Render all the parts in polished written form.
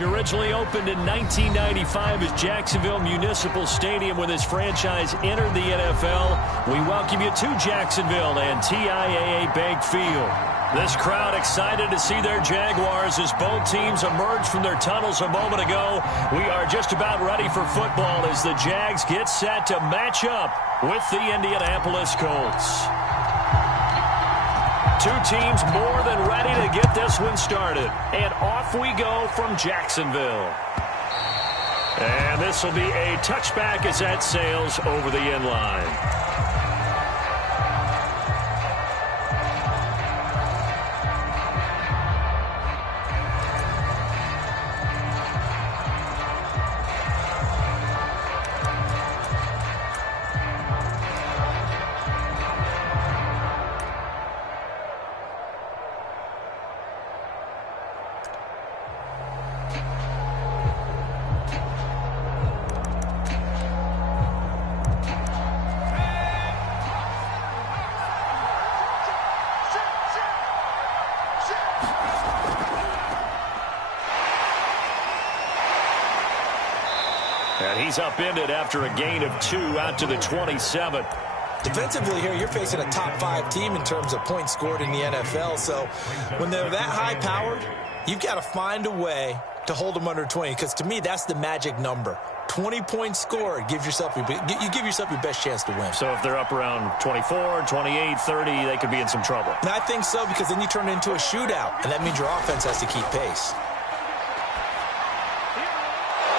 Originally opened in 1995 as Jacksonville Municipal Stadium when this franchise entered the NFL. We welcome you to Jacksonville and TIAA Bank Field. This crowd excited to see their Jaguars as both teams emerged from their tunnels a moment ago. We are just about ready for football as the Jags get set to match up with the Indianapolis Colts. Two teams more than ready to get this one started. And off we go from Jacksonville. And this will be a touchback as that sails over the end line. And he's upended after a gain of 2 out to the 27. Defensively here, you're facing a top 5 team in terms of points scored in the NFL. So when they're that high-powered, you've got to find a way to hold them under 20. Because to me, that's the magic number. 20 points scored, you give yourself your best chance to win. So if they're up around 24, 28, 30, they could be in some trouble. And I think so, because then you turn it into a shootout, and that means your offense has to keep pace.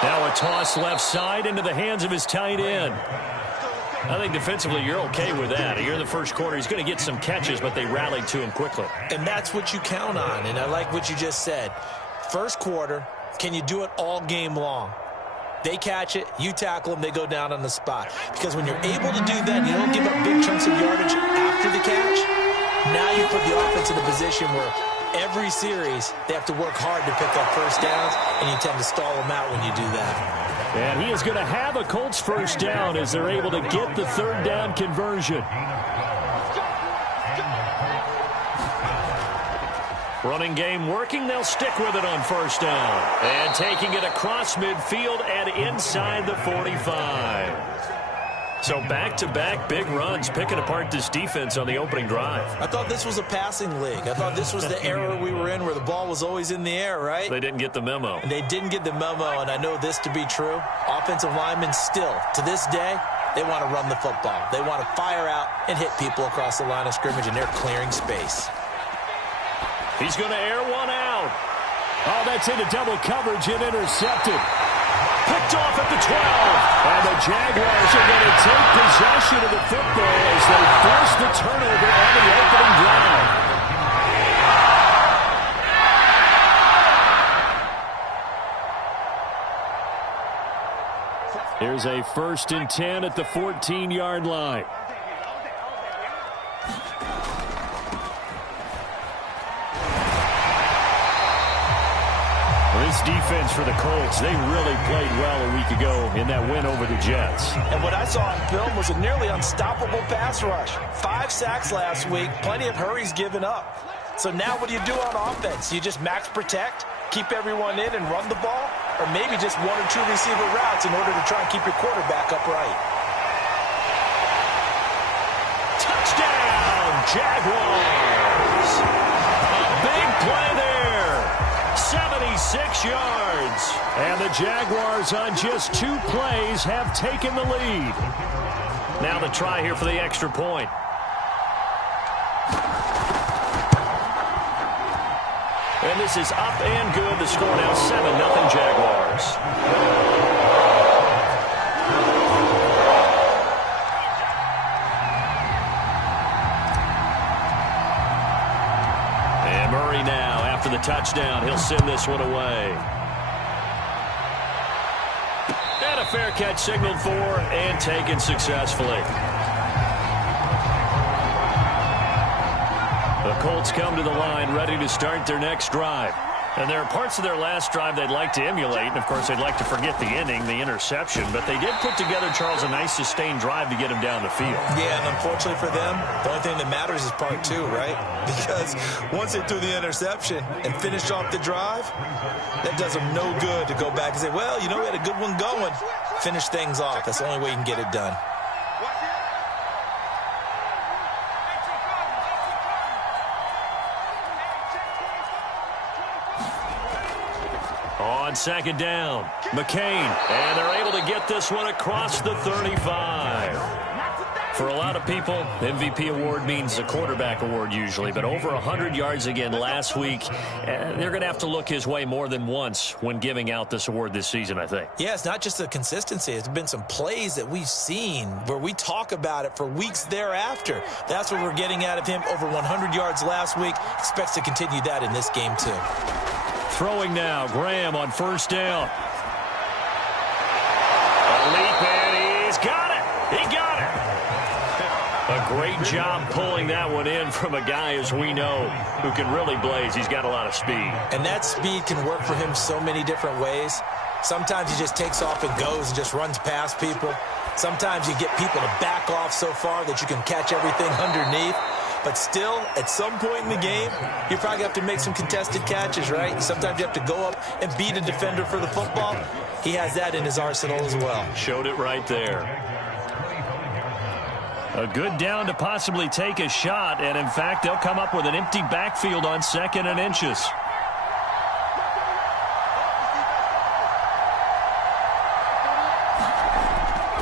Now a toss left side into the hands of his tight end. I think defensively you're okay with that. Here in the first quarter, he's going to get some catches, but they rallied to him quickly. And that's what you count on, and I like what you just said. First quarter, can you do it all game long? They catch it, you tackle them, they go down on the spot. Because when you're able to do that, you don't give up big chunks of yardage after the catch. Now you put the offense in a position where every series they have to work hard to pick up first downs, and you tend to stall them out when you do that. And he is going to have a Colts first down as they're able to get the third down conversion. Running game working. They'll stick with it on first down. And taking it across midfield and inside the 45. So back-to-back big runs, picking apart this defense on the opening drive. I thought this was a passing league. I thought this was the era we were in where the ball was always in the air, right? They didn't get the memo. And they didn't get the memo, and I know this to be true. Offensive linemen still, to this day, they want to run the football. They want to fire out and hit people across the line of scrimmage, and they're clearing space. He's going to air one out. Oh, that's into double coverage and intercepted. Picked off at the 12. And the Jaguars are going to take possession of the football as they force the turnover on the opening drive. Here's a 1st and 10 at the 14-yard line. This defense for the Colts, they really played well a week ago in that win over the Jets. And what I saw on film was a nearly unstoppable pass rush. 5 sacks last week, plenty of hurries given up. So now what do you do on offense? You just max protect, keep everyone in and run the ball? Or maybe just 1 or 2 receiver routes in order to try and keep your quarterback upright? Touchdown, Jaguars! A big play there. 76 yards. And the Jaguars on just 2 plays have taken the lead. Now the try here for the extra point. And this is up and good. The score now 7-0 Jaguars. And Murray now, after the touchdown, he'll send this one away. And a fair catch signaled for and taken successfully. The Colts come to the line ready to start their next drive. And there are parts of their last drive they'd like to emulate. And, of course, they'd like to forget the ending, the interception. But they did put together, Charles, a nice sustained drive to get him down the field. Yeah, and unfortunately for them, the only thing that matters is part two, right? Because once they threw the interception and finished off the drive, that does them no good to go back and say, well, you know, we had a good one going. Finish things off. That's the only way you can get it done. On second down, McCain, and they're able to get this one across the 35. For a lot of people, MVP award means a quarterback award usually, but over 100 yards again last week. They're going to have to look his way more than once when giving out this award this season, I think. Yeah, it's not just the consistency. It's been some plays that we've seen where we talk about it for weeks thereafter. That's what we're getting out of him. Over 100 yards last week. Expects to continue that in this game, too. Throwing now, Graham on first down. A leap, and he's got it. He got it. A great job pulling that one in from a guy, as we know, who can really blaze. He's got a lot of speed. And that speed can work for him so many different ways. Sometimes he just takes off and goes and just runs past people. Sometimes you get people to back off so far that you can catch everything underneath. But still, at some point in the game, you probably have to make some contested catches, right? Sometimes you have to go up and beat a defender for the football. He has that in his arsenal as well. Showed it right there. A good down to possibly take a shot, and in fact, they'll come up with an empty backfield on 2nd and inches.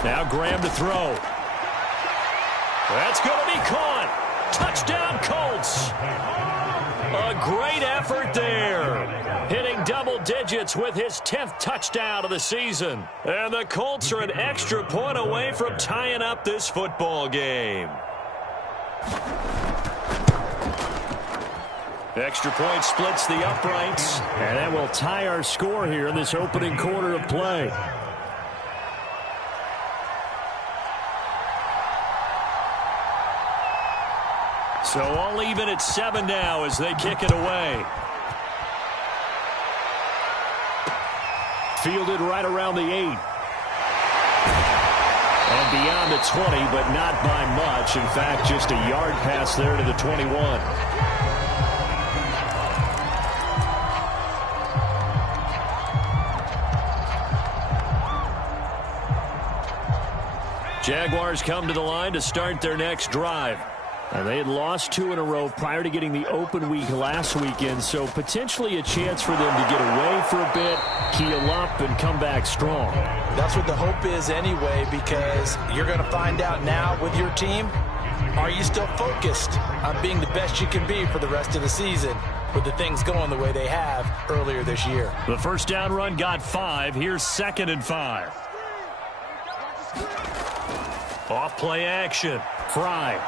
Now Graham to throw. That's going to be caught. Touchdown, Colts. A great effort there. Hitting double digits with his 10th touchdown of the season. And the Colts are an extra point away from tying up this football game. Extra point splits the uprights. And that will tie our score here in this opening quarter of play. So all even at 7 now as they kick it away. Fielded right around the 8. And beyond the 20, but not by much. In fact, just a yard pass there to the 21. Jaguars come to the line to start their next drive. And they had lost 2 in a row prior to getting the open week last weekend, so potentially a chance for them to get away for a bit, keel up, and come back strong. That's what the hope is anyway, because you're going to find out now with your team, are you still focused on being the best you can be for the rest of the season with the things going the way they have earlier this year? The first down run got 5. Here's 2nd and 5. Off play action. Fry.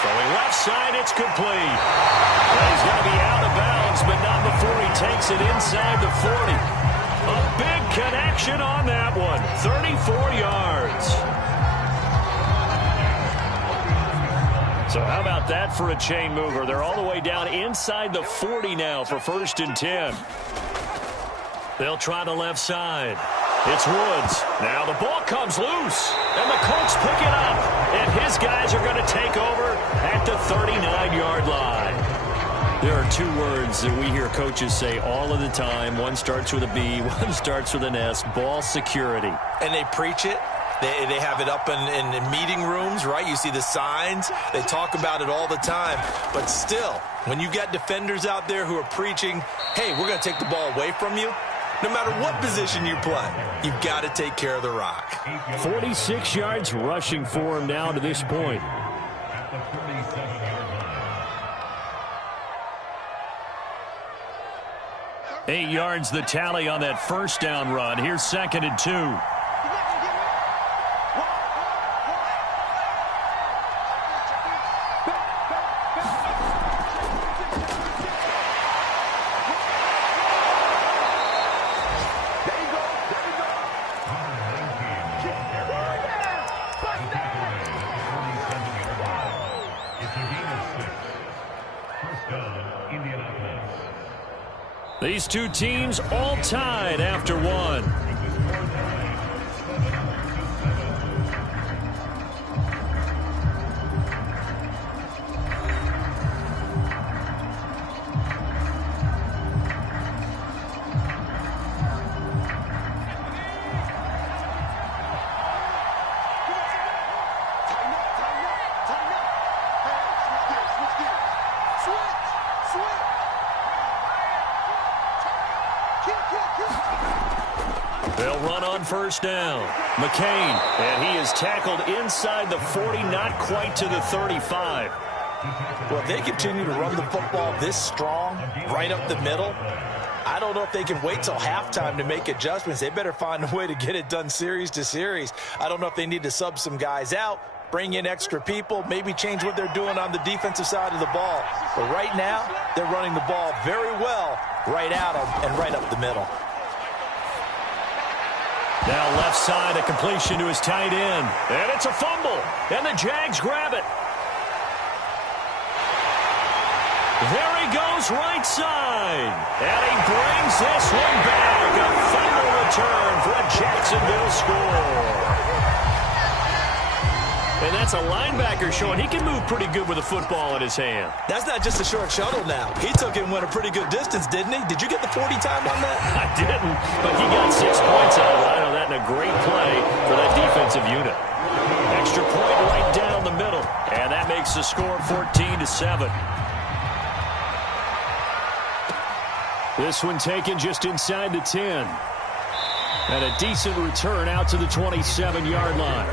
Throwing left side, it's complete. Well, he's going to be out of bounds, but not before he takes it inside the 40. A big connection on that one. 34 yards. So how about that for a chain mover? They're all the way down inside the 40 now for 1st and 10. They'll try the left side. It's Woods. Now the ball comes loose, and the Colts pick it up. And his guys are going to take over at the 39-yard line. There are 2 words that we hear coaches say all of the time. One starts with a B, one starts with an S, ball security. And they preach it. They have it up in meeting rooms, right? You see the signs. They talk about it all the time. But still, when you got defenders out there who are preaching, hey, we're going to take the ball away from you, no matter what position you play, you've got to take care of the rock. 46 yards rushing for him now to this point. Eight yards the tally on that first down run. Here's 2nd and 2. These two teams all tied after one. They'll run on first down. McCain, and he is tackled inside the 40, not quite to the 35. Well, they continue to run the football this strong, right up the middle. I don't know if they can wait till halftime to make adjustments. They better find a way to get it done series to series. I don't know if they need to sub some guys out, bring in extra people, maybe change what they're doing on the defensive side of the ball. But right now, they're running the ball very well right out of and right up the middle. Now left side, a completion to his tight end. And it's a fumble. And the Jags grab it. There he goes right side. And he brings this one back. A fumble return for a Jacksonville score. And that's a linebacker showing he can move pretty good with a football in his hand. That's not just a short shuttle now. He took it and went a pretty good distance, didn't he? Did you get the 40 time on that? I didn't, but he got 6 points out of it. I know that, and a great play for that defensive unit. Extra point right down the middle, and that makes the score 14-7. This one taken just inside the 10. And a decent return out to the 27-yard line.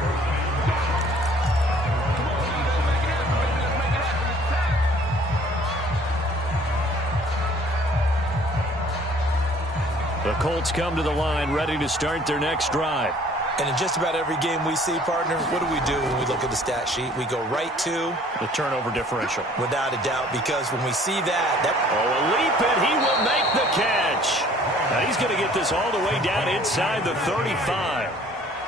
The Colts come to the line ready to start their next drive. And in just about every game we see, partner, what do when we look at the stat sheet? We go right to the turnover differential. Without a doubt, because when we see that... a leap, and he will make the catch. Now he's going to get this all the way down inside the 35.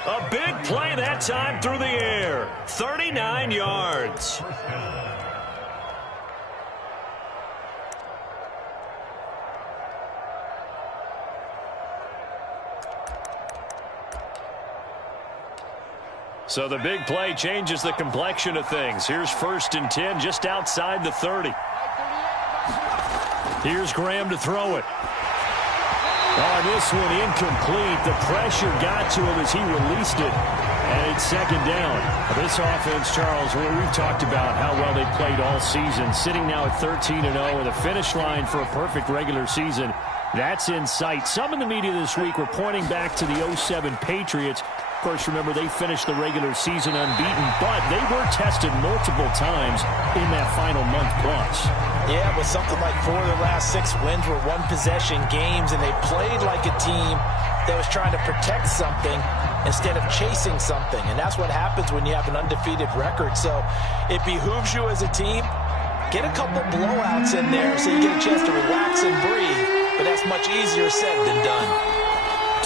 A big play that time through the air. 39 yards. So the big play changes the complexion of things. Here's 1st and 10 just outside the 30. Here's Graham to throw it. Oh, this one incomplete. The pressure got to him as he released it. And it's 2nd down. This offense, Charles, we've talked about how well they played all season. Sitting now at 13-0 with a finish line for a perfect regular season. That's in sight. Some in the media this week were pointing back to the 07 Patriots. Of course, remember, they finished the regular season unbeaten, but they were tested multiple times in that final month plus. Yeah, but something like 4 of the last 6 wins were one-possession games, and they played like a team that was trying to protect something instead of chasing something. And that's what happens when you have an undefeated record. So it behooves you as a team, get a couple blowouts in there so you get a chance to relax and breathe. But that's much easier said than done.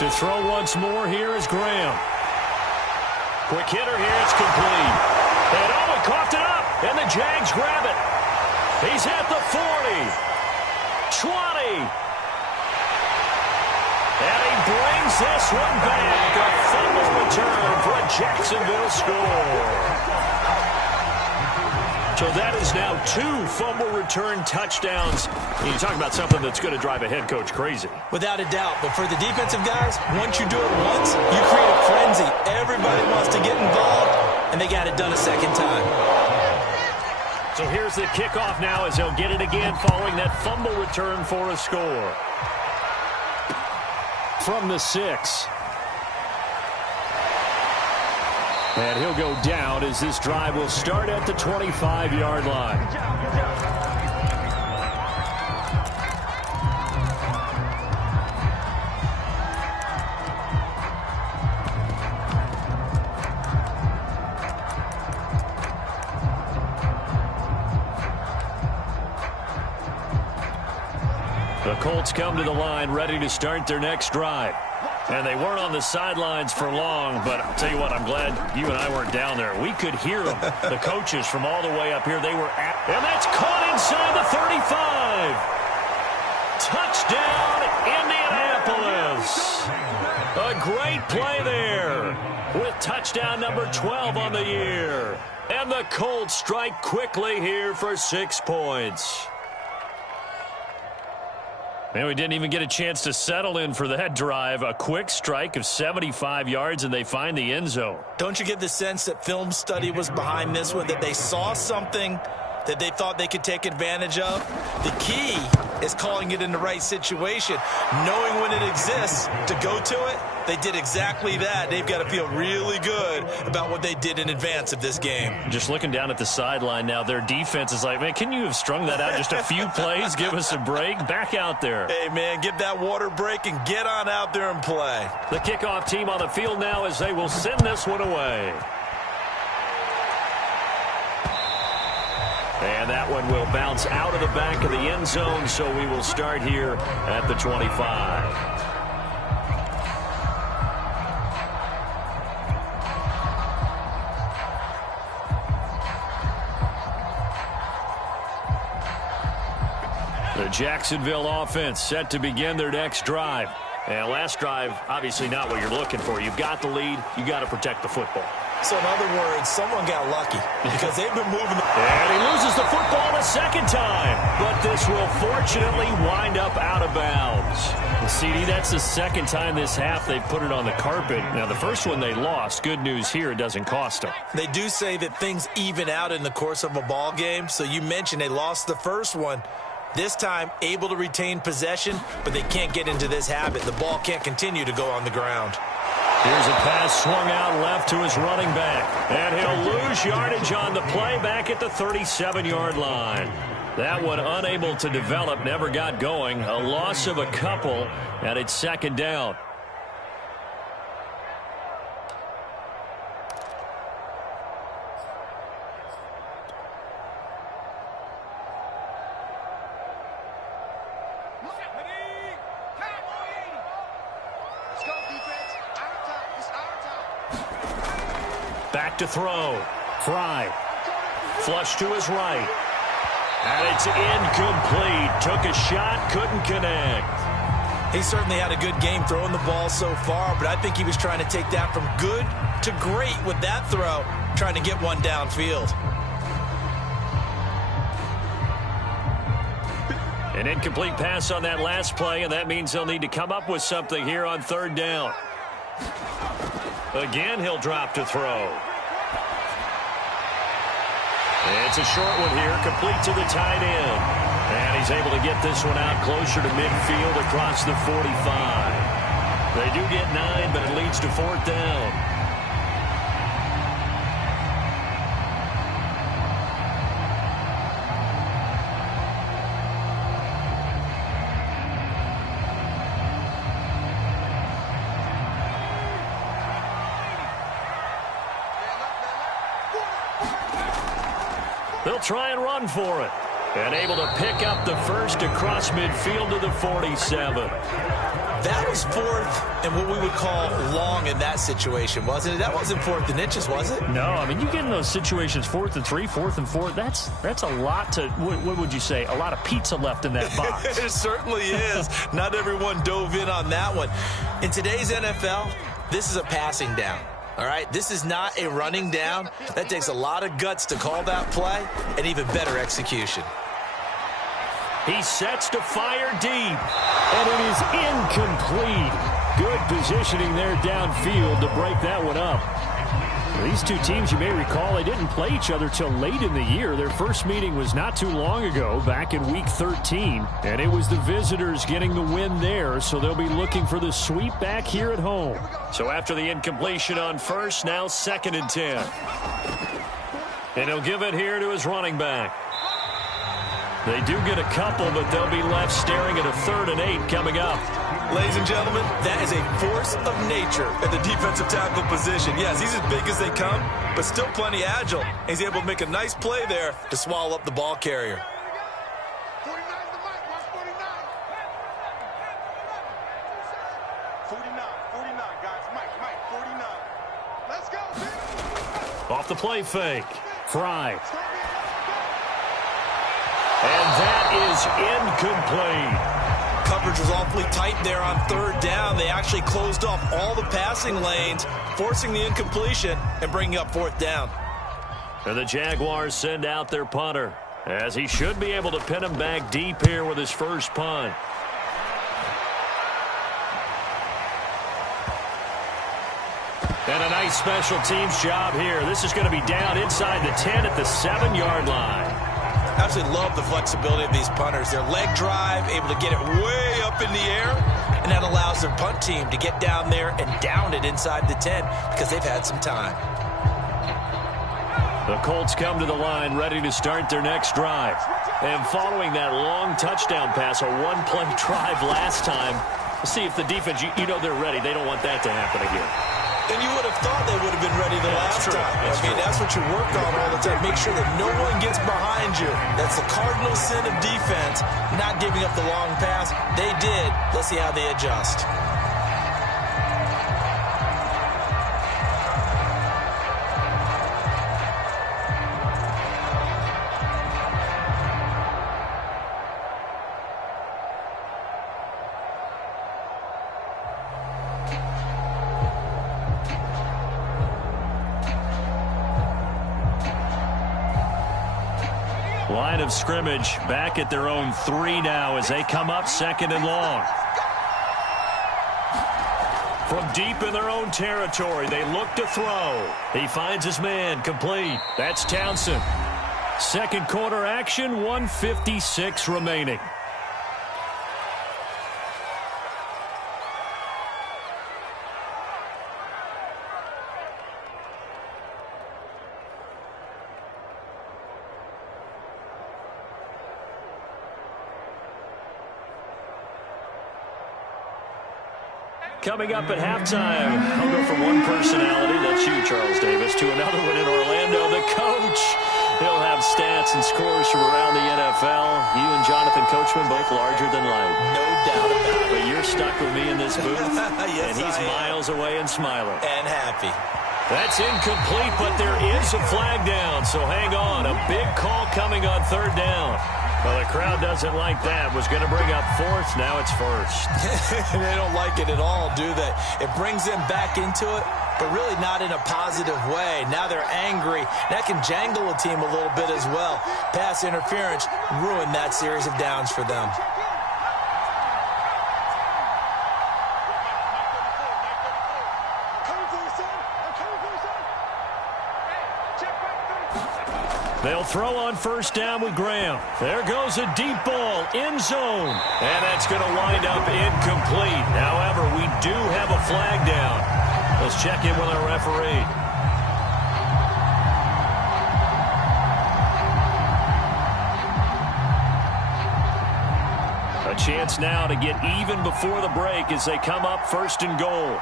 To throw once more, here is Graham. Quick hitter here, it's complete. And he coughed it up, and the Jags grab it. He's at the 40, 20. And he brings this one back. A fumble return for a Jacksonville score. So that is now 2 fumble return touchdowns. You talk about something that's going to drive a head coach crazy. Without a doubt. But for the defensive guys, once you do it once, you create a frenzy. Everybody wants to get involved, and they got it done a 2nd time. So here's the kickoff now as they'll get it again following that fumble return for a score. From the 6. And he'll go down as this drive will start at the 25-yard line. The Colts come to the line ready to start their next drive. And they weren't on the sidelines for long, but I'll tell you what, I'm glad you and I weren't down there. We could hear them, the coaches from all the way up here. They were at, and that's caught inside the 35. touchdown, Indianapolis. A great play there with touchdown number 12 on the year. And the Colts strike quickly here for 6 points. And we didn't even get a chance to settle in for that drive. A quick strike of 75 yards, and they find the end zone. Don't you get the sense that film study was behind this one, that they saw something that they thought they could take advantage of? The key is calling it in the right situation, knowing when it exists to go to it. They did exactly that. They've got to feel really good about what they did in advance of this game. Just looking down at the sideline now, their defense is like, man, can you have strung that out just a few plays? Give us a break. Back out there. Hey, man, give that water break and get on out there and play. The kickoff team on the field now as they will send this one away. And that one will bounce out of the back of the end zone, so we will start here at the 25. The Jacksonville offense set to begin their next drive. And last drive, obviously not what you're looking for. You've got the lead. You got to protect the football. So in other words, someone got lucky because they've been moving. And he loses the football a second time. But this will fortunately wind up out of bounds. Well, CD, that's the second time this half they've put it on the carpet. Now, the first one they lost. Good news here, it doesn't cost them. They do say that things even out in the course of a ball game. So you mentioned they lost the first one. This time, able to retain possession, but they can't get into this habit. The ball can't continue to go on the ground. Here's a pass swung out left to his running back. And he'll lose yardage on the play back at the 37-yard line. That one unable to develop, never got going. A loss of a couple, and it's second down. Back to throw. Fry. Flush to his right. And it's incomplete. Took a shot, couldn't connect. He certainly had a good game throwing the ball so far, but I think he was trying to take that from good to great with that throw, trying to get one downfield. An incomplete pass on that last play, and that means they'll need to come up with something here on third down. Again, he'll drop to throw. It's a short one here, complete to the tight end. And he's able to get this one out closer to midfield across the 45. They do get 9, but it leads to fourth down. They'll try and run for it. And able to pick up the first across midfield to the 47. That was fourth and what we would call long in that situation, wasn't it? That wasn't fourth and inches, was it? No, I mean, you get in those situations, 4th and 3, 4th and 4. That's a lot to, what would you say, a lot of pizza left in that box. It certainly is. Not everyone dove in on that one. In today's NFL, this is a passing down. All right, this is not a running down. That takes a lot of guts to call that play and even better execution. He sets to fire deep, and it is incomplete. Good positioning there downfield to break that one up. These two teams, you may recall, they didn't play each other till late in the year. Their first meeting was not too long ago, back in Week 13, and it was the visitors getting the win there, so they'll be looking for the sweep back here at home. So after the incompletion on first, now 2nd and 10. And he'll give it here to his running back. They do get a couple, but they'll be left staring at a 3rd and 8 coming up. Ladies and gentlemen, that is a force of nature at the defensive tackle position. Yes, he's as big as they come, but still plenty agile. He's able to make a nice play there to swallow up the ball carrier. 49, guys. Mike, 49. Let's go, baby. Off the play fake. Fry. And that is incomplete. coverage was awfully tight there on third down. They actually closed off all the passing lanes, forcing the incompletion and bringing up fourth down. And the Jaguars send out their punter, as he should be able to pin him back deep here with his first punt. And a nice special teams job here. This is going to be down inside the 10 at the 7-yard line. Absolutely love the flexibility of these punters. Their leg drive, able to get it way up in the air, and that allows their punt team to get down there and down it inside the 10 because they've had some time. The Colts come to the line ready to start their next drive. And following that long touchdown pass, a one-play drive last time, see if the defense, you know they're ready. They don't want that to happen again. And you would have thought they would have been ready the last time. That's what you work on all the time. Make sure that no one gets behind you. That's the cardinal sin of defense, not giving up the long pass. They did. Let's see how they adjust. Line of scrimmage back at their own 3 now as they come up 2nd and long. From deep in their own territory, they look to throw. He finds his man complete. That's Townsend. Second quarter action, 1:56 remaining. Coming up at halftime, I'll go from one personality, that's you, Charles Davis, to another one in Orlando, the coach. He'll have stats and scores from around the NFL. You and Jonathan Coachman both larger than life. No doubt about it. But you're stuck with me in this booth, yes, and he's miles away and smiling. And happy. That's incomplete, but there is a flag down, so hang on. A big call coming on third down. Well, the crowd doesn't like that. Was going to bring up fourth. Now it's first. They don't like it at all, do they? It brings them back into it, but really not in a positive way. Now they're angry. That can jangle a team a little bit as well. Pass interference ruined that series of downs for them. They'll throw on first down with Graham. There goes a deep ball, end zone. And that's going to wind up incomplete. However, we do have a flag down. Let's check in with our referee. A chance now to get even before the break as they come up 1st and goal.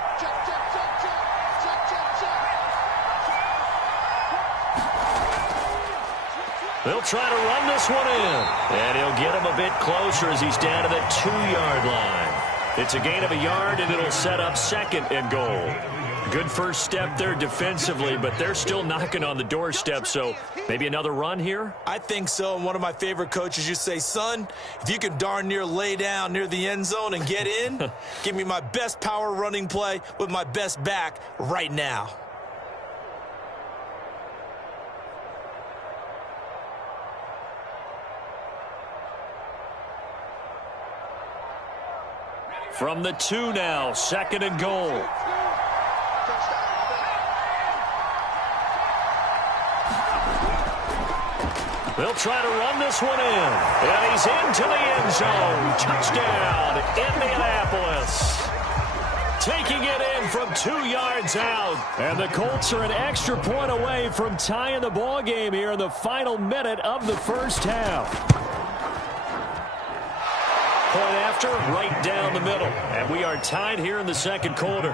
They'll try to run this one in. And he'll get him a bit closer as he's down to the 2-yard line. It's a gain of a yard, and it'll set up 2nd and goal. Good first step there defensively, but they're still knocking on the doorstep, so maybe another run here? I think so. And one of my favorite coaches, you say, son, if you can darn near lay down near the end zone and get in, give me my best power running play with my best back right now. From the 2 now, 2nd and goal. They'll try to run this one in. And he's into the end zone. Touchdown, Indianapolis. Taking it in from 2 yards out. And the Colts are an extra point away from tying the ball game here in the final minute of the first half. Point after, right down the middle. And we are tied here in the second quarter.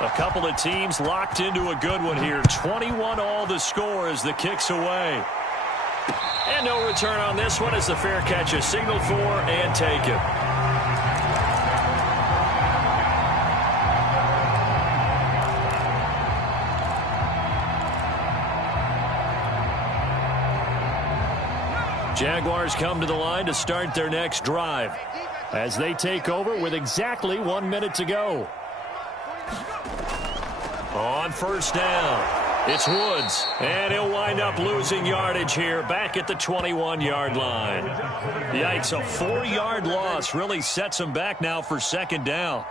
A couple of teams locked into a good one here. 21 all the score as the kick's away. And no return on this one as the fair catch is signaled for and taken. Jaguars come to the line to start their next drive as they take over with exactly 1 minute to go. On first down, it's Woods, and he'll wind up losing yardage here back at the 21-yard line. Yikes, a 4-yard loss really sets him back now for second down.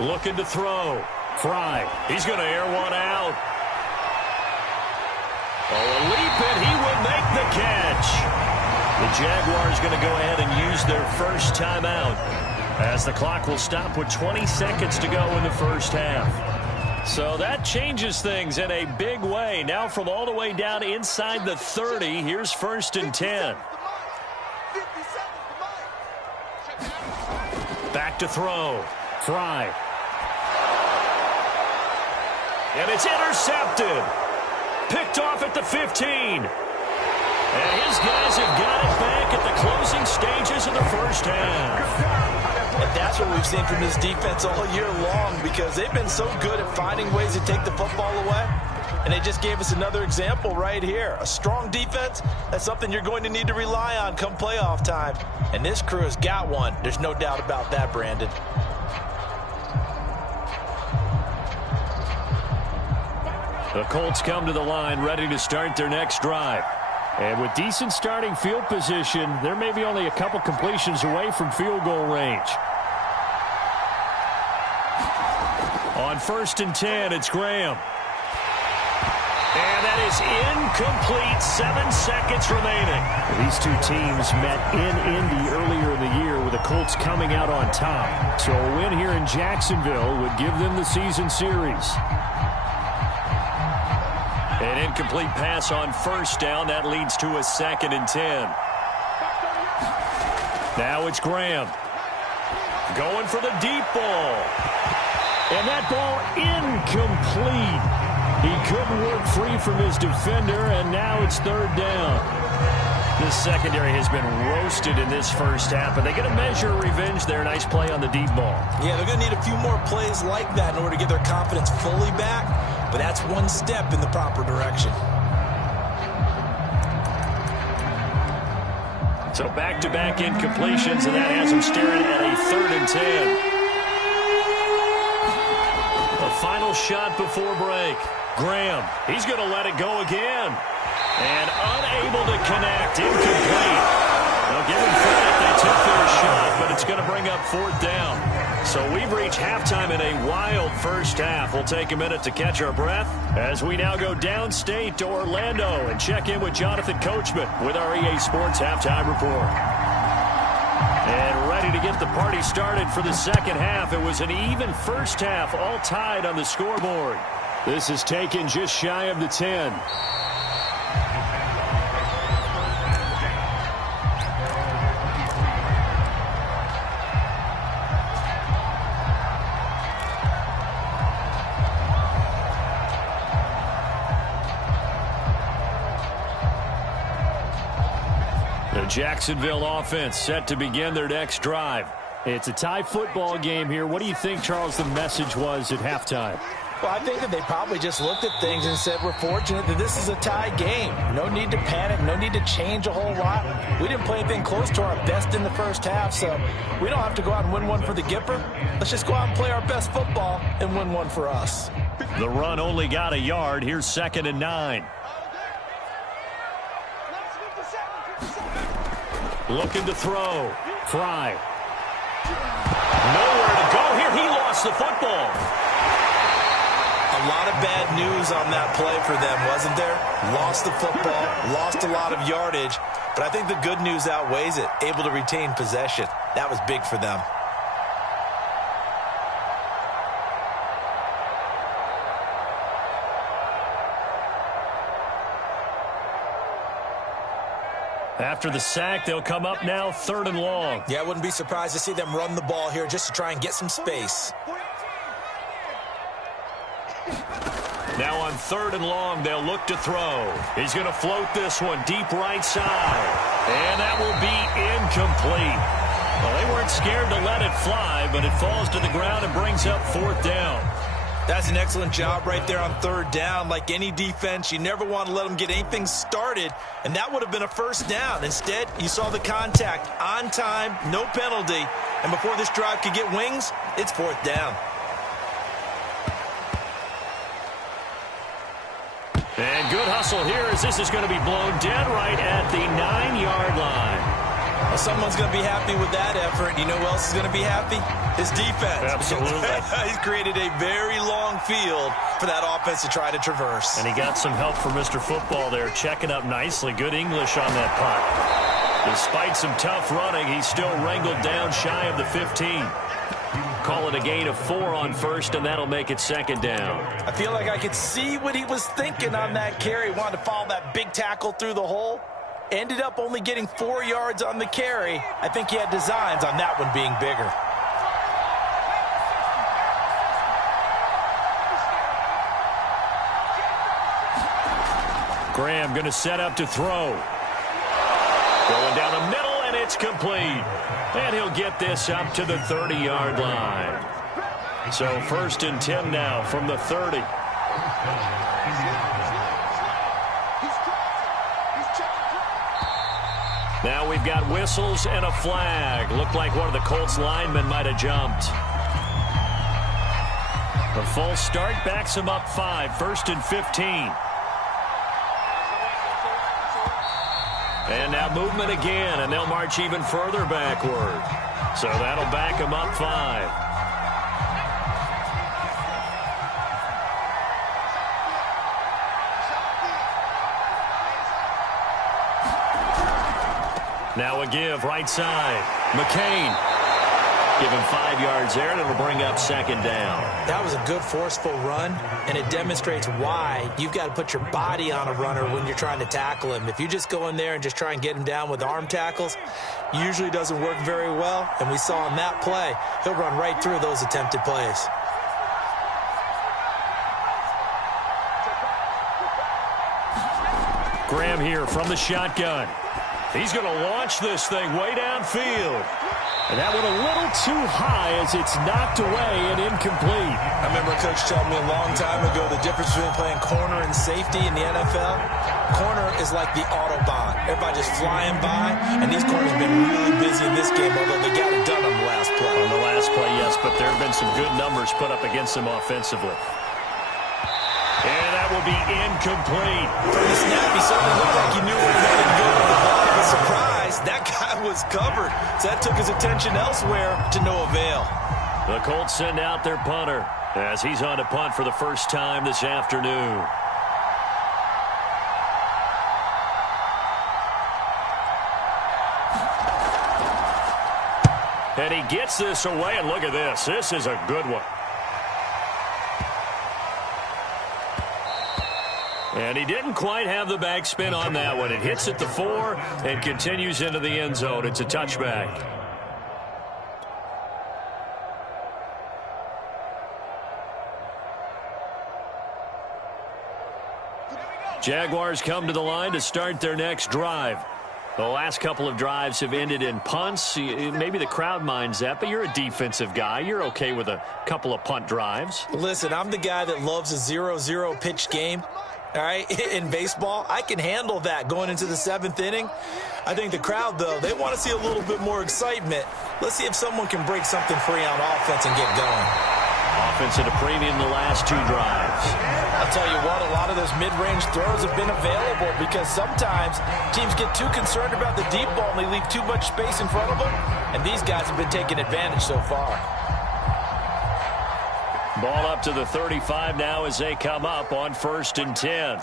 Looking to throw. Fry. He's going to air one out. Oh, a leap, and he will make the catch. The Jaguars going to go ahead and use their first timeout as the clock will stop with 20 seconds to go in the first half. So that changes things in a big way. Now from all the way down inside the 30, here's first and 10. Back to throw. Fry. And it's intercepted. Picked off at the 15. And his guys have got it back at the closing stages of the first half. And that's what we've seen from this defense all year long, because they've been so good at finding ways to take the football away. And they just gave us another example right here. A strong defense, that's something you're going to need to rely on come playoff time. And this crew has got one. There's no doubt about that, Brandon. The Colts come to the line ready to start their next drive. And with decent starting field position, there may be only a couple completions away from field goal range. On first and 10, it's Graham. And that is incomplete. 7 seconds remaining. These two teams met in Indy earlier in the year with the Colts coming out on top. So a win here in Jacksonville would give them the season series. An incomplete pass on first down. That leads to a second and 10. Now it's Graham. Going for the deep ball. And that ball incomplete. He couldn't work free from his defender, and now it's third down. This secondary has been roasted in this first half, but they're going to measure revenge there. Nice play on the deep ball. Yeah, they're going to need a few more plays like that in order to get their confidence fully back, but that's one step in the proper direction. So back-to-back incompletions, and that has them staring at a third and 10. The final shot before break. Graham, he's going to let it go again. And unable to connect, incomplete. They'll give him credit. They took their shot, but it's going to bring up fourth down. So we've reached halftime in a wild first half. We'll take a minute to catch our breath as we now go downstate to Orlando and check in with Jonathan Coachman with our EA Sports Halftime Report. And ready to get the party started for the second half. It was an even first half, all tied on the scoreboard. This is taken just shy of the 10. The Jacksonville offense set to begin their next drive. It's a tie football game here. What do you think, Charles, the message was at halftime? Well, I think that they probably just looked at things and said, we're fortunate that this is a tie game. No need to panic, no need to change a whole lot. We didn't play anything close to our best in the first half, so we don't have to go out and win one for the Gipper. Let's just go out and play our best football and win one for us. The run only got a yard. Here's second and 9. Looking to throw. Fry. Nowhere to go here. He lost the football. A lot of bad news on that play for them, wasn't there? Lost the football, lost a lot of yardage, but I think the good news outweighs it. Able to retain possession. That was big for them. After the sack, they'll come up now third and long. Yeah, I wouldn't be surprised to see them run the ball here just to try and get some space. Now on 3rd and long, they'll look to throw. He's going to float this one deep right side. And that will be incomplete. Well, they weren't scared to let it fly, but it falls to the ground and brings up 4th down. That's an excellent job right there on 3rd down. Like any defense, you never want to let them get anything started, and that would have been a 1st down. Instead, you saw the contact on time, no penalty, and before this drive could get wings, it's 4th down. And good hustle here as this is going to be blown dead right at the 9-yard line. Well, someone's going to be happy with that effort. You know who else is going to be happy? His defense. Absolutely. He's created a very long field for that offense to try to traverse. And he got some help from Mr. Football there, checking up nicely. Good English on that punt. Despite some tough running, he's still wrangled down shy of the 15. Call it a gain of 4 on 1st, and that'll make it 2nd down. I feel like I could see what he was thinking on that carry. He wanted to follow that big tackle through the hole. Ended up only getting 4 yards on the carry. I think he had designs on that one being bigger. Graham going to set up to throw. Going down the middle, and it's complete. And he'll get this up to the 30-yard line. So 1st and 10 now from the 30. Now we've got whistles and a flag. Looked like one of the Colts linemen might have jumped. The full start backs him up 5, 1st and 15. And now movement again, and they'll march even further backward. So that'll back him up 5. Now a give, right side. McCain. Give him 5 yards there, and it'll bring up 2nd down. That was a good, forceful run, and it demonstrates why you've got to put your body on a runner when you're trying to tackle him. If you just go in there and just try and get him down with arm tackles, usually doesn't work very well, and we saw in that play, he'll run right through those attempted plays. Graham here from the shotgun. He's going to launch this thing way downfield. And that went a little too high as it's knocked away and incomplete. I remember Coach telling me a long time ago the difference between playing corner and safety in the NFL. Corner is like the Autobahn. Everybody just flying by, and these corners have been really busy in this game, although they got it done on the last play. On the last play, yes, but there have been some good numbers put up against them offensively. And that will be incomplete. From the snap, he certainly looked like he knew where he wanted to go with the ball. But surprise, that guy was covered. So that took his attention elsewhere to no avail. The Colts send out their punter as he's on to punt for the first time this afternoon. And he gets this away, and look at this. This is a good one. And he didn't quite have the backspin on that one. It hits at the 4 and continues into the end zone. It's a touchback. Jaguars come to the line to start their next drive. The last couple of drives have ended in punts. Maybe the crowd minds that, but you're a defensive guy. You're okay with a couple of punt drives. Listen, I'm the guy that loves a 0-0 pitch game. All right, in baseball, I can handle that going into the 7th inning. I think the crowd, though, they want to see a little bit more excitement. Let's see if someone can break something free on offense and get going. Offense at a premium the last 2 drives. I'll tell you what, a lot of those mid-range throws have been available because sometimes teams get too concerned about the deep ball and they leave too much space in front of them, and these guys have been taking advantage so far. Ball up to the 35 now as they come up on 1st and 10.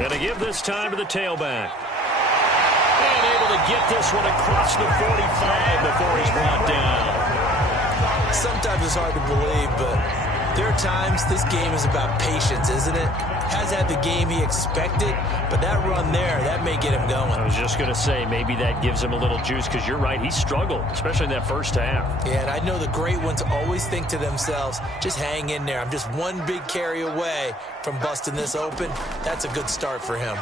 And to give this time to the tailback. And able to get this one across the 45 before he's brought down. Sometimes it's hard to believe, but There are times this game is about patience, isn't it? Has had the game he expected, but that run there, that may get him going. I was just going to say, maybe that gives him a little juice, because you're right, he struggled, especially in that first half. Yeah, and I know the great ones always think to themselves, just hang in there. I'm just one big carry away from busting this open. That's a good start for him.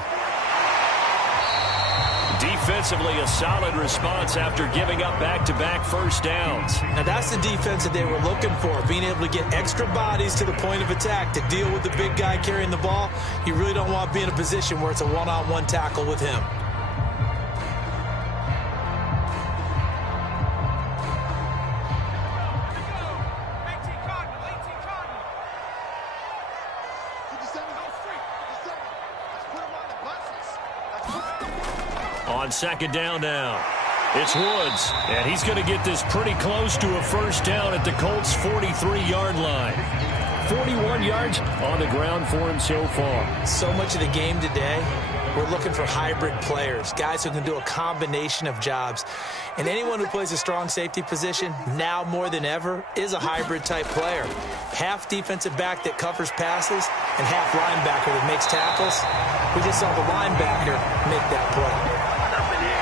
Defensively, a solid response after giving up back-to-back first downs. Now, that's the defense that they were looking for, being able to get extra bodies to the point of attack to deal with the big guy carrying the ball. You really don't want to be in a position where it's a one-on-one tackle with him. On second down now, it's Woods, and he's going to get this pretty close to a first down at the Colts' 43-yard line. 41 yards on the ground for him so far. So much of the game today, we're looking for hybrid players, guys who can do a combination of jobs. And anyone who plays a strong safety position, now more than ever, is a hybrid-type player. Half defensive back that covers passes and half linebacker that makes tackles. We just saw the linebacker make that play.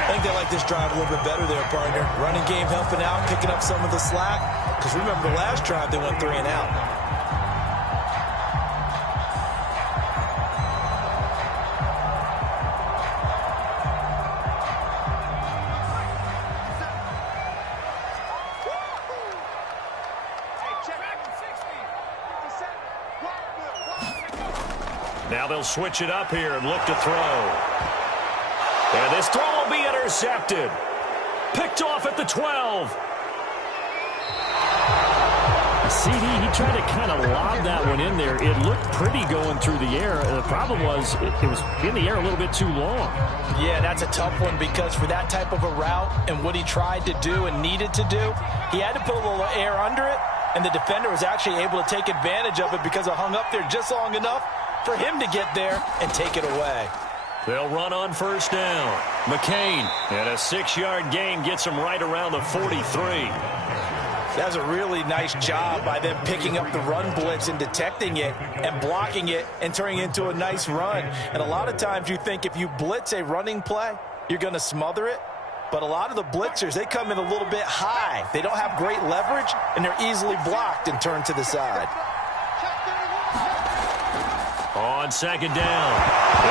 I think they like this drive a little bit better there, partner. Running game helping out, picking up some of the slack. Because remember, the last drive, they went 3 and out. Now they'll switch it up here and look to throw. And this throw will be intercepted. Picked off at the 12. CD, he tried to kind of lob that one in there. It looked pretty going through the air. The problem was it was in the air a little bit too long. Yeah, that's a tough one because for that type of a route and what he tried to do and needed to do, he had to put a little air under it, and the defender was actually able to take advantage of it because it hung up there just long enough for him to get there and take it away. They'll run on first down. McCain, and a 6-yard gain gets him right around the 43. That was a really nice job by them picking up the run blitz and detecting it and blocking it and turning it into a nice run. And a lot of times you think if you blitz a running play, you're going to smother it. But a lot of the blitzers, they come in a little bit high. They don't have great leverage, and they're easily blocked and turned to the side. On second down,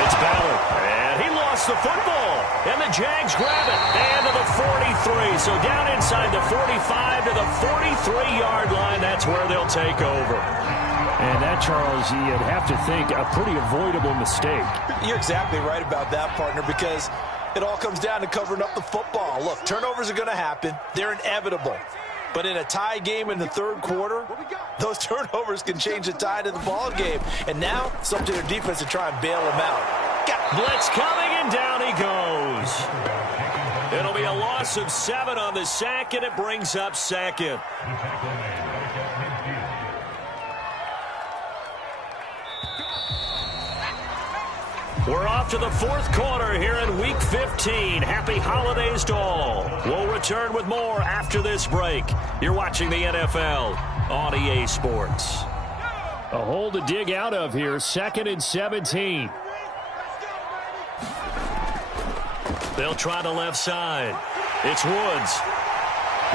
it's Ballard, and he lost the football, and the Jags grab it, and to the 43, so down inside the 45 to the 43-yard line, that's where they'll take over. And that, Charles, you'd have to think a pretty avoidable mistake. You're exactly right about that, partner, because it all comes down to covering up the football. Look, turnovers are going to happen. They're inevitable. But in a tie game in the third quarter, those turnovers can change the tide of the ball game. And now it's up to their defense to try and bail them out. Blitz coming, and down he goes. It'll be a loss of 7 on the sack, and it brings up second. We're off to the fourth quarter here in Week 15. Happy holidays to all. We'll return with more after this break. You're watching the NFL on EA Sports. A hole to dig out of here. 2nd and 17. They'll try the left side. It's Woods.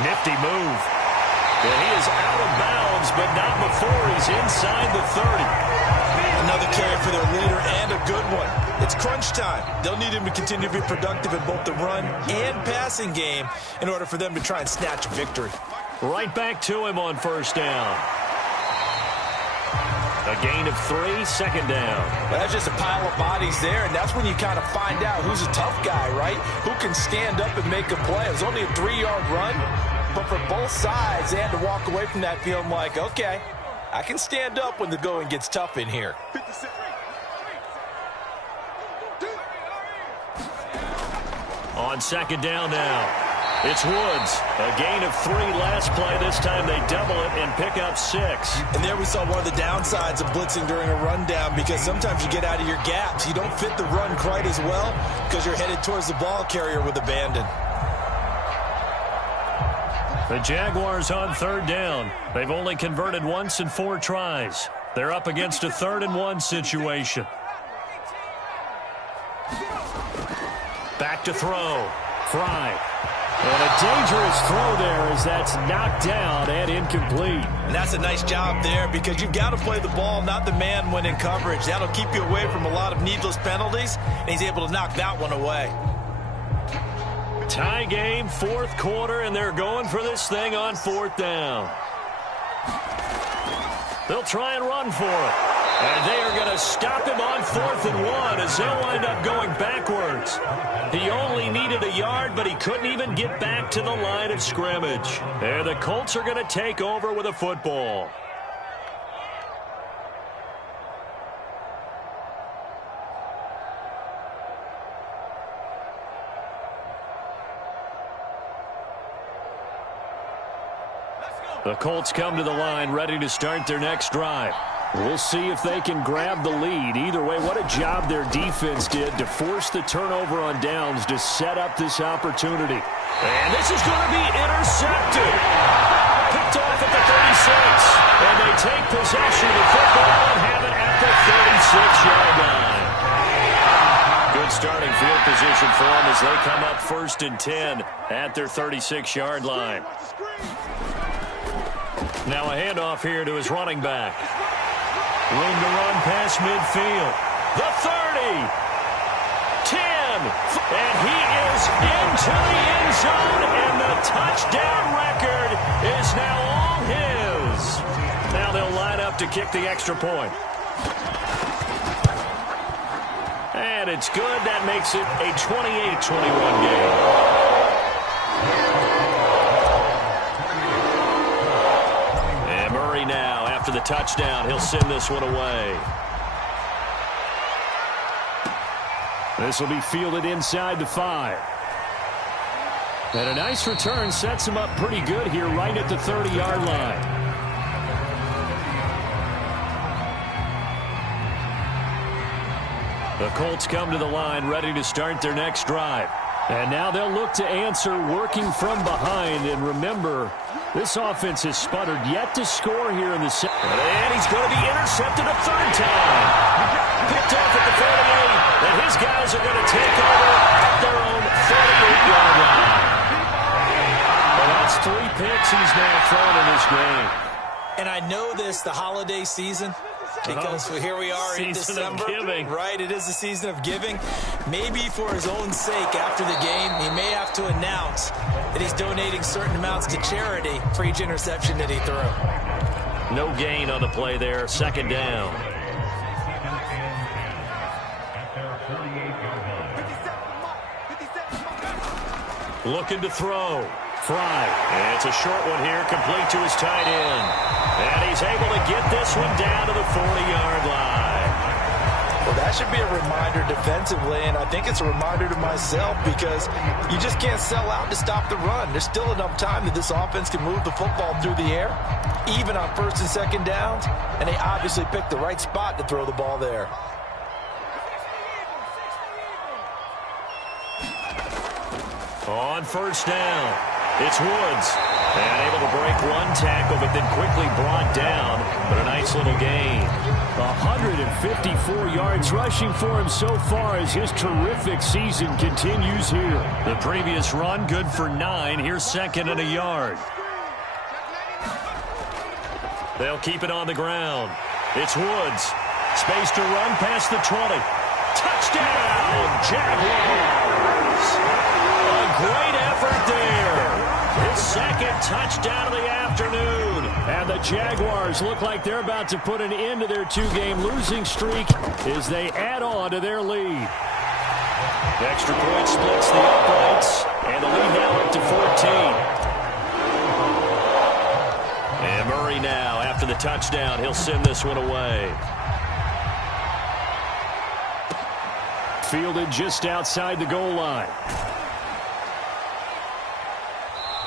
Nifty move. And he is out of bounds, but not before he's inside the 30. Another carry for their leader and a good one. It's crunch time. They'll need him to continue to be productive in both the run and passing game in order for them to try and snatch victory. Right back to him on first down. A gain of 3, 2nd down. Well, that's just a pile of bodies there, and that's when you kind of find out who's a tough guy, right? Who can stand up and make a play. It was only a 3-yard run, but for both sides, they had to walk away from that feeling like, okay, I can stand up when the going gets tough in here. On second down now. It's Woods. A gain of 3 last play. This time they double it and pick up 6. And there we saw one of the downsides of blitzing during a rundown, because sometimes you get out of your gaps. You don't fit the run quite as well because you're headed towards the ball carrier with abandon. The Jaguars on third down. They've only converted once in 4 tries. They're up against a 3rd-and-1 situation. Back to throw. Fry. And a dangerous throw there as that's knocked down and incomplete. And that's a nice job there because you've got to play the ball, not the man when in coverage. That'll keep you away from a lot of needless penalties, and he's able to knock that one away. Tie game, 4th quarter, and they're going for this thing on 4th down. They'll try and run for it. And they are going to stop him on 4th and 1 as they'll wind up going backwards. He only needed a yard, but he couldn't even get back to the line of scrimmage. And the Colts are going to take over with a football. The Colts come to the line ready to start their next drive. We'll see if they can grab the lead. Either way, what a job their defense did to force the turnover on downs to set up this opportunity. And this is going to be intercepted. Picked off at the 36. And they take possession of the football and have it at the 36-yard line. Good starting field position for them as they come up 1st and 10 at their 36-yard line. Now a handoff here to his running back. Room to run past midfield. The 30. 10. And he is into the end zone. And the touchdown record is now all his. Now they'll line up to kick the extra point. And it's good. That makes it a 28-21 game. Now, after the touchdown, he'll send this one away. This will be fielded inside the 5. And a nice return sets him up pretty good here right at the 30-yard line. The Colts come to the line ready to start their next drive. And now they'll look to answer working from behind. And remember, this offense has sputtered yet to score here in the second. And he's going to be intercepted a 3rd time. Picked off at the 48. And his guys are going to take over at their own 38-yard line. Well, that's 3 picks he's now thrown in this game. And I know this, the holiday season, because here we are in December. Right, it is the season of giving. Maybe for his own sake after the game, he may have to announce that he's donating certain amounts to charity for each interception that he threw. No gain on the play there. 2nd down. Looking to throw. Fry. And it's a short one here, complete to his tight end. And he's able to get this one down to the 40-yard line. Well, that should be a reminder defensively, and I think it's a reminder to myself because you just can't sell out to stop the run. There's still enough time that this offense can move the football through the air, even on 1st and 2nd downs, and they obviously picked the right spot to throw the ball there. On 1st down, it's Woods. And able to break one tackle, but then quickly brought down. But a nice little gain. 154 yards rushing for him so far as his terrific season continues here. The previous run good for 9. Here's 2nd and a yard. They'll keep it on the ground. It's Woods. Space to run past the 20. Touchdown, Jaguars. A great effort there. His 2nd touchdown of the afternoon. And the Jaguars look like they're about to put an end to their 2-game losing streak as they add on to their lead. The extra point splits the uprights. And the lead now up to 14. And Murray now, after the touchdown, he'll send this one away. Fielded just outside the goal line.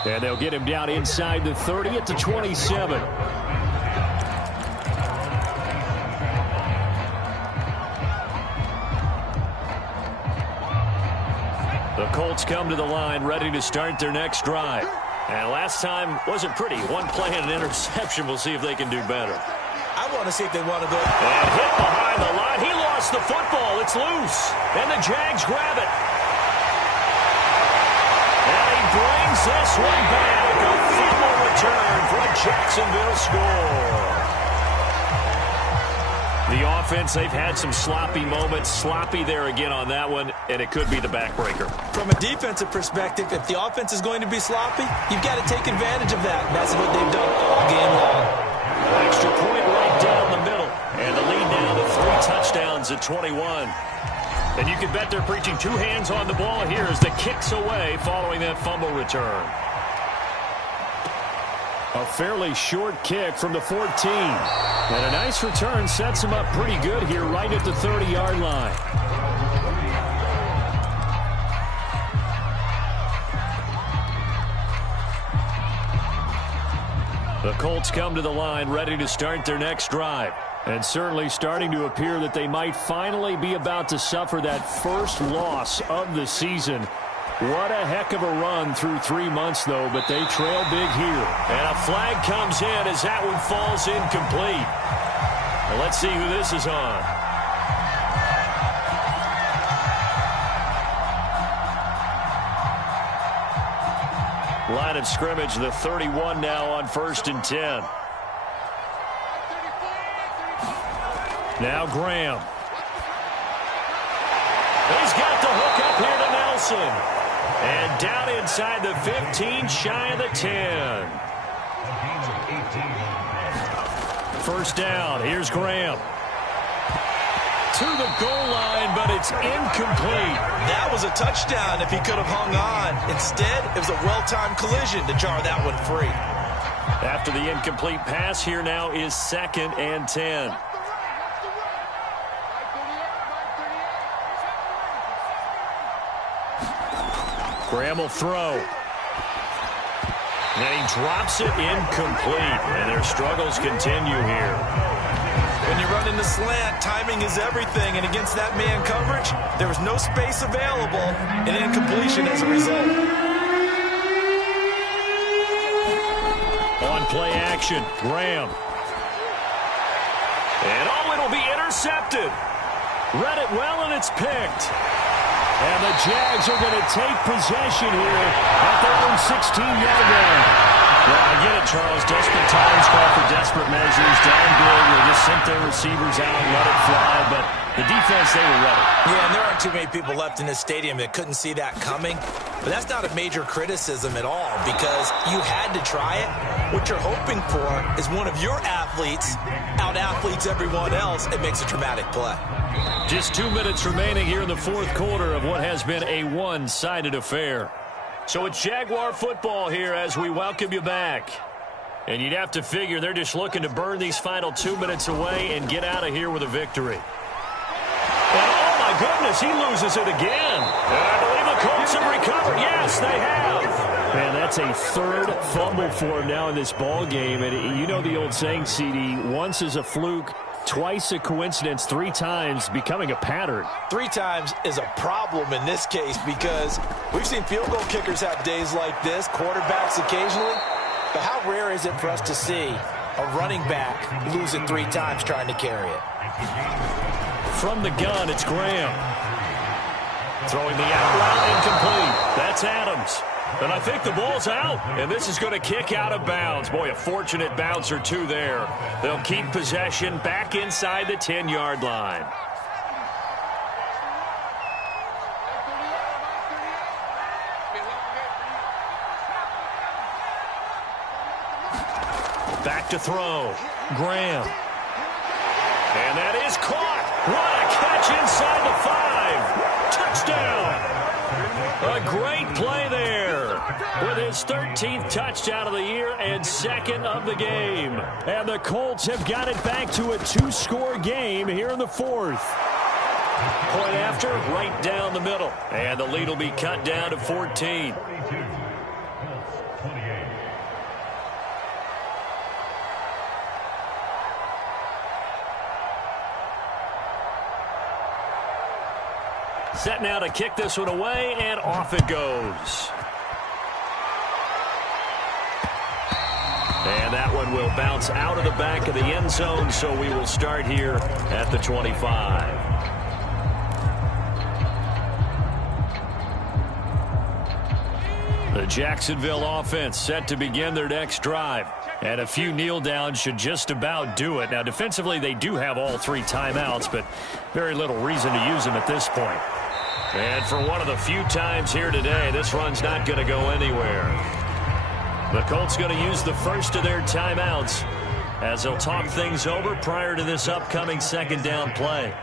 And they'll get him down inside the 30 at the 27. The Colts come to the line ready to start their next drive. And last time wasn't pretty. One play and an interception. We'll see if they can do better. I want to see if they want to go. And hit behind the line. He lost the football. It's loose. And the Jags grab it. And he brings this one back. A fumble return for a Jacksonville score. The offense, they've had some sloppy moments. Sloppy there again on that one, and it could be the backbreaker. From a defensive perspective, if the offense is going to be sloppy, you've got to take advantage of that. And that's what they've done all game long. Extra point right down the middle. And the lead now to 3 touchdowns at 21. And you can bet they're preaching 2 hands on the ball here as the kick's away following that fumble return. A fairly short kick from the 14. And a nice return sets him up pretty good here right at the 30-yard line. The Colts come to the line ready to start their next drive. And certainly starting to appear that they might finally be about to suffer that first loss of the season. What a heck of a run through 3 months, though, but they trail big here. And a flag comes in as that one falls incomplete. Well, let's see who this is on. Line of scrimmage, the 31 now on 1st and 10. Now Graham. He's got the hook up here to Nelson. And down inside the 15, shy of the 10. First down, here's Graham. To the goal line, but it's incomplete. That was a touchdown if he could have hung on. Instead, it was a well-timed collision to jar that one free. After the incomplete pass, here now is 2nd and 10. Graham will throw. And then he drops it incomplete. And their struggles continue here. When you run in the slant, timing is everything. And against that man coverage, there was no space available. And incompletion as a result. On play action, Graham. And it'll be intercepted. Read it well, and it's picked. And the Jags are going to take possession here at their own 16-yard line. Well, I get it, Charles. Desperate times call for desperate measures. Down big, they just sent their receivers out and let it fly. But the defense, they were ready. Yeah, and there aren't too many people left in this stadium that couldn't see that coming. But that's not a major criticism at all because you had to try it. What you're hoping for is one of your athletes out-athletes everyone else and makes a dramatic play. Just 2 minutes remaining here in the 4th quarter of what has been a one-sided affair. So it's Jaguar football here as we welcome you back. And you'd have to figure they're just looking to burn these final 2 minutes away and get out of here with a victory. And oh my goodness, he loses it again. And I believe the Colts have recovered. Yes, they have. Man, that's a 3rd fumble for him now in this ball game. And you know the old saying, CD, once is a fluke, twice a coincidence, 3 times becoming a pattern. 3 times is a problem in this case because we've seen field goal kickers have days like this, quarterbacks occasionally. But how rare is it for us to see a running back lose it 3 times trying to carry it? From the gun, it's Graham. Throwing the out route incomplete. That's Adams. And I think the ball's out, and this is going to kick out of bounds. Boy, a fortunate bounce or 2 there. They'll keep possession back inside the 10-yard line. Back to throw. Graham. And that is caught. What a catch inside the 5. Touchdown. A great play there with his 13th touchdown of the year and 2nd of the game. And the Colts have got it back to a 2-score game here in the 4th. Point after, right down the middle. And the lead will be cut down to 14. Set now to kick this one away, and off it goes. And that one will bounce out of the back of the end zone, so we will start here at the 25. The Jacksonville offense set to begin their next drive. And a few kneel downs should just about do it. Now, defensively, they do have all 3 timeouts, but very little reason to use them at this point. And for one of the few times here today, this run's not going to go anywhere. The Colts going to use the first of their timeouts as they'll talk things over prior to this upcoming second down play.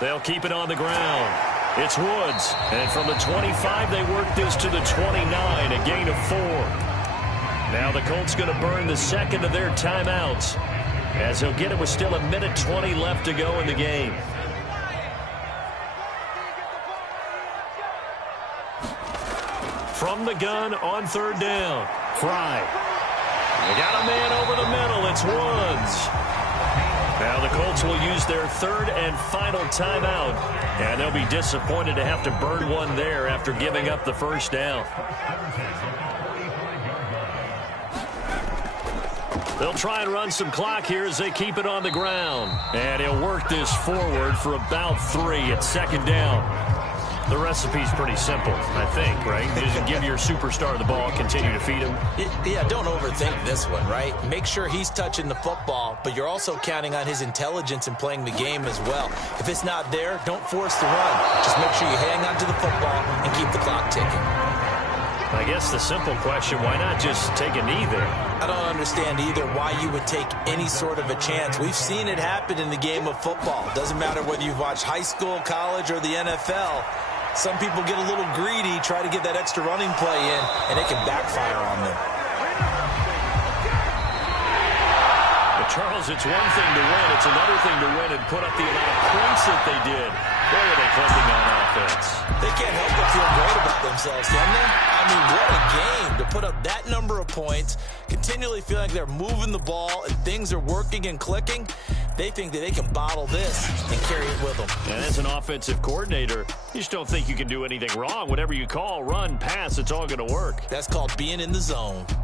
They'll keep it on the ground. It's Woods, and from the 25, they work this to the 29, a gain of 4. Now the Colts going to burn the second of their timeouts as they'll get it with still 1:20 left to go in the game. From the gun on 3rd down, Fry. They got a man over the middle. It's Woods. Now the Colts will use their 3rd and final timeout, and they'll be disappointed to have to burn one there after giving up the first down. They'll try and run some clock here as they keep it on the ground. And he'll work this forward for about 3 at 2nd down. The recipe's pretty simple, I think, right? Just give your superstar the ball, continue to feed him. Yeah, don't overthink this one, right? Make sure he's touching the football, but you're also counting on his intelligence in playing the game as well. If it's not there, don't force the run. Just make sure you hang on to the football and keep the clock ticking. I guess the simple question, why not just take a knee there? I don't understand either why you would take any sort of a chance. We've seen it happen in the game of football. Doesn't matter whether you've watched high school, college, or the NFL. Some people get a little greedy, try to get that extra running play in, and it can backfire on them. But Charles, it's one thing to win. It's another thing to win and put up the amount of points that they did. Boy, are they clicking on offense. They can't help but feel great about themselves, can they? I mean, what a game to put up that number of points, continually feeling like they're moving the ball and things are working and clicking. They think that they can bottle this and carry it with them. And as an offensive coordinator, you just don't think you can do anything wrong. Whatever you call, run, pass, it's all going to work. That's called being in the zone.